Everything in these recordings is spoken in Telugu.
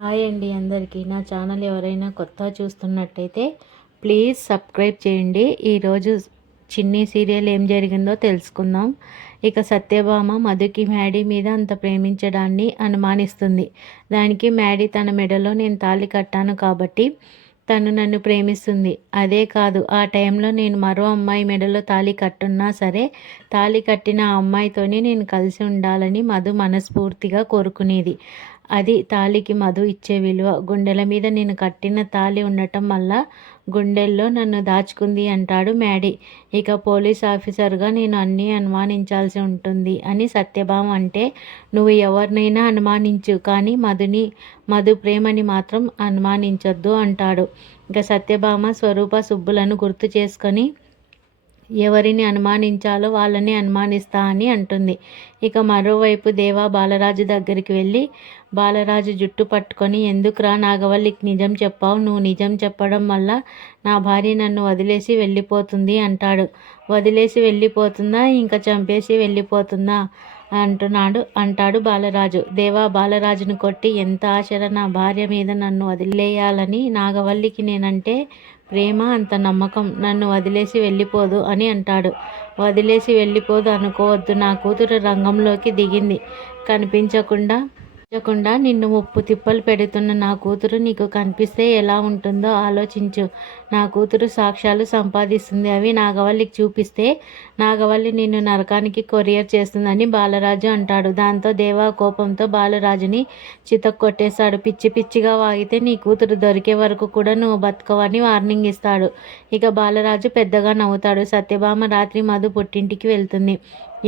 హాయ్ అండి అందరికీ. నా ఛానల్ ఎవరైనా కొత్తగా చూస్తున్నట్టయితే ప్లీజ్ సబ్స్క్రైబ్ చేయండి. ఈరోజు చిన్ని సీరియల్ ఏం జరిగిందో తెలుసుకుందాం. ఇక సత్యభామ మధుకి మ్యాడీ మీద అంత ప్రేమించడాన్ని అనుమానిస్తుంది. దానికి మ్యాడీ తన మెడలో నేను తాళి కట్టాను కాబట్టి తను నన్ను ప్రేమిస్తుంది. అదే కాదు, ఆ టైంలో నేను మరో అమ్మాయి మెడలో తాళి కట్టున్నా సరే తాళి కట్టిన ఆ అమ్మాయితోనే నేను కలిసి ఉండాలని మధు మనస్ఫూర్తిగా కోరుకునేది. అది తాళికి మధు ఇచ్చే విలువ. గుండెల మీద నేను కట్టిన తాళి ఉండటం వల్ల గుండెల్లో నన్ను దాచుకుంది అంటాడు మ్యాడీ. ఇక పోలీస్ ఆఫీసర్గా నేను అన్నీ అనుమానించాల్సి ఉంటుంది అని సత్యభామ అంటే, నువ్వు ఎవరినైనా అనుమానించు, కానీ మధు ప్రేమని మాత్రం అనుమానించొద్దు అంటాడు. ఇక సత్యభామ స్వరూప సుబ్బులను గుర్తు చేసుకొని ఎవరిని అనుమానించాలో వాళ్ళని అనుమానిస్తా అని అంటుంది. ఇక మరోవైపు దేవా బాలరాజు దగ్గరికి వెళ్ళి బాలరాజు జుట్టు పట్టుకొని, ఎందుకురా నాగవల్లికి నిజం చెప్పావు? నువ్వు నిజం చెప్పడం వల్ల నా భార్య నన్ను వదిలేసి వెళ్ళిపోతుంది అంటాడు. వదిలేసి వెళ్ళిపోతుందా, ఇంకా చంపేసి వెళ్ళిపోతుందా అంటాడు బాలరాజు. దేవా బాలరాజును కొట్టి, ఎంత ఆశరా నా భార్య మీద నన్ను వదిలేయాలని. నాగవల్లికి నేనంటే ప్రేమ, అంత నమ్మకం, నన్ను వదిలేసి వెళ్ళిపోదు అని అంటాడు. వదిలేసి వెళ్ళిపోదు అనుకోవద్దు, నా కూతురు రంగంలోకి దిగింది. కనిపించకుండా నిన్ను ముప్పు తిప్పలు పెడుతున్న నా కూతురు నీకు కనిపిస్తే ఎలా ఉంటుందో ఆలోచించు. నా కూతురు సాక్ష్యాలు సంపాదిస్తుంది, అవి నాగవల్లికి చూపిస్తే నాగవల్లి నిన్ను నరకానికి కొరియర్ చేస్తుందని బాలరాజు అంటాడు. దాంతో దేవా కోపంతో బాలరాజుని చితక్కొట్టేశాడు. పిచ్చి పిచ్చిగా వాగితే నీ కూతురు దొరికే వరకు కూడా నువ్వు బతకవని వార్నింగ్ ఇస్తాడు. ఇక బాలరాజు పెద్దగా నవ్వుతాడు. సత్యభామ రాత్రి మధు పుట్టింటికి వెళ్తుంది.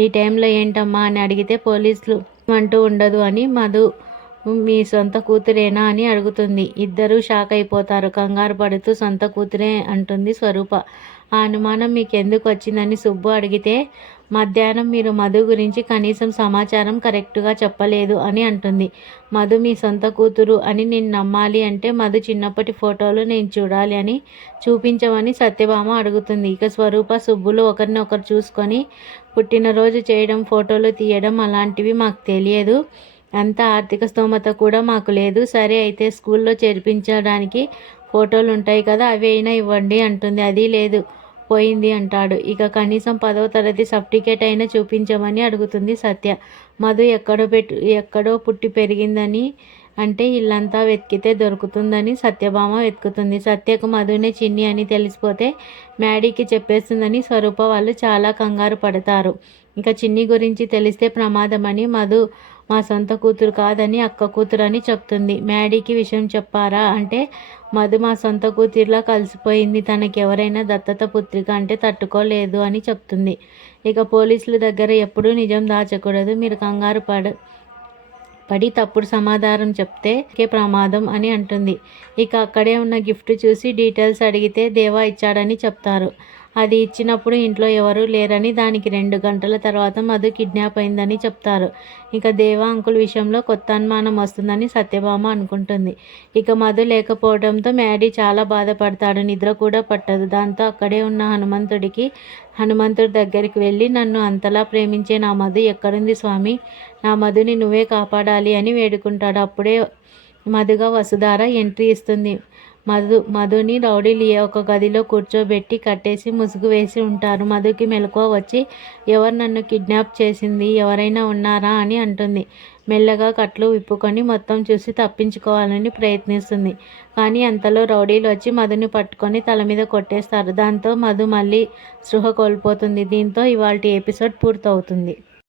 ఈ టైంలో ఏంటమ్మా అని అడిగితే పోలీసులు అంటూ ఉండదు అని, మధు మీ సొంత కూతురేనా అని అడుగుతుంది. ఇద్దరూ షాక్ అయిపోతారు. కంగారు పడుతూ సొంత కూతురే అంటుంది స్వరూప. ఆ అనుమానం మీకు ఎందుకు వచ్చిందని సుబ్బు అడిగితే, మధ్యాహ్నం మీరు మధు గురించి కనీసం సమాచారం కరెక్ట్గా చెప్పలేదు అని అంటుంది. మధు మీ సొంత కూతురు అని నేను నమ్మాలి అంటే మధు చిన్నప్పటి ఫోటోలు నేను చూడాలి అని చూపించమని సత్యభామ అడుగుతుంది. ఇక స్వరూప సుబ్బులు ఒకరినొకరు చూసుకొని పుట్టినరోజు చేయడం, ఫోటోలు తీయడం అలాంటివి మాకు తెలియదు, అంత ఆర్థిక స్తోమత కూడా మాకు లేదు. సరే అయితే స్కూల్లో చేర్పించడానికి ఫోటోలు ఉంటాయి కదా, అవి అయినా ఇవ్వండి అంటుంది. అది లేదు, పోయింది అంటాడు. ఇక కనీసం 10వ తరగతి సర్టిఫికేట్ అయినా చూపించమని అడుగుతుంది సత్య. మధు ఎక్కడో పుట్టి పెరిగిందని అంటే ఇల్లంతా వెతికితే దొరుకుతుందని సత్యభామ వెతుకుతుంది. సత్యకు మధునే చిన్ని అని తెలిసిపోతే మ్యాడీకి చెప్పేస్తుందని స్వరూప వాళ్ళు చాలా కంగారు పడతారు. ఇంకా చిన్ని గురించి తెలిస్తే ప్రమాదమని మధు మా సొంత కూతురు కాదని అక్క కూతురు అని చెప్తుంది. మ్యాడీకి విషయం చెప్పారా అంటే, మధు మా సొంత కూతురులా కలిసిపోయింది, తనకి ఎవరైనా దత్తత పుత్రిక అంటే తట్టుకోలేదు అని చెప్తుంది. ఇక పోలీసుల దగ్గర ఎప్పుడూ నిజం దాచకూడదు, మీరు కంగారు పడి తప్పుడు సమాధానం చెప్తే ప్రమాదం అని అంటుంది. ఇక అక్కడే ఉన్న గిఫ్ట్ చూసి డీటెయిల్స్ అడిగితే దేవా ఇచ్చాడని చెప్తారు. అది ఇచ్చినప్పుడు ఇంట్లో ఎవరూ లేరని, దానికి 2 గంటల తర్వాత మధు కిడ్నాప్ అయిందని చెప్తారు. ఇక దేవా అంకుల్ విషయంలో కొత్త అనుమానం వస్తుందని సత్యభామ అనుకుంటుంది. ఇక మధు లేకపోవడంతో మ్యాడీ చాలా బాధపడతాడు, నిద్ర కూడా పట్టదు. దాంతో అక్కడే ఉన్న హనుమంతుడి దగ్గరికి వెళ్ళి, నన్ను అంతలా ప్రేమించే నా మధు ఎక్కడుంది స్వామి, నా మధుని నువ్వే కాపాడాలి అని వేడుకుంటాడు. అప్పుడే మధుగా వసుధార ఎంట్రీ ఇస్తుంది. మధుని రౌడీలు ఒక గదిలో కూర్చోబెట్టి కట్టేసి ముసుగు వేసి ఉంటారు. మధుకి మెలకువ వచ్చి, ఎవరు నన్ను కిడ్నాప్ చేసింది, ఎవరైనా ఉన్నారా అని అంటుంది. మెల్లగా కట్లు విప్పుకొని మొత్తం చూసి తప్పించుకోవాలని ప్రయత్నిస్తుంది. కానీ అంతలో రౌడీలు వచ్చి మధుని పట్టుకొని తల మీద కొట్టేస్తారు. దాంతో మధు మళ్ళీ స్పృహ కోల్పోతుంది. దీంతో ఇవాల్టి ఎపిసోడ్ పూర్తవుతుంది.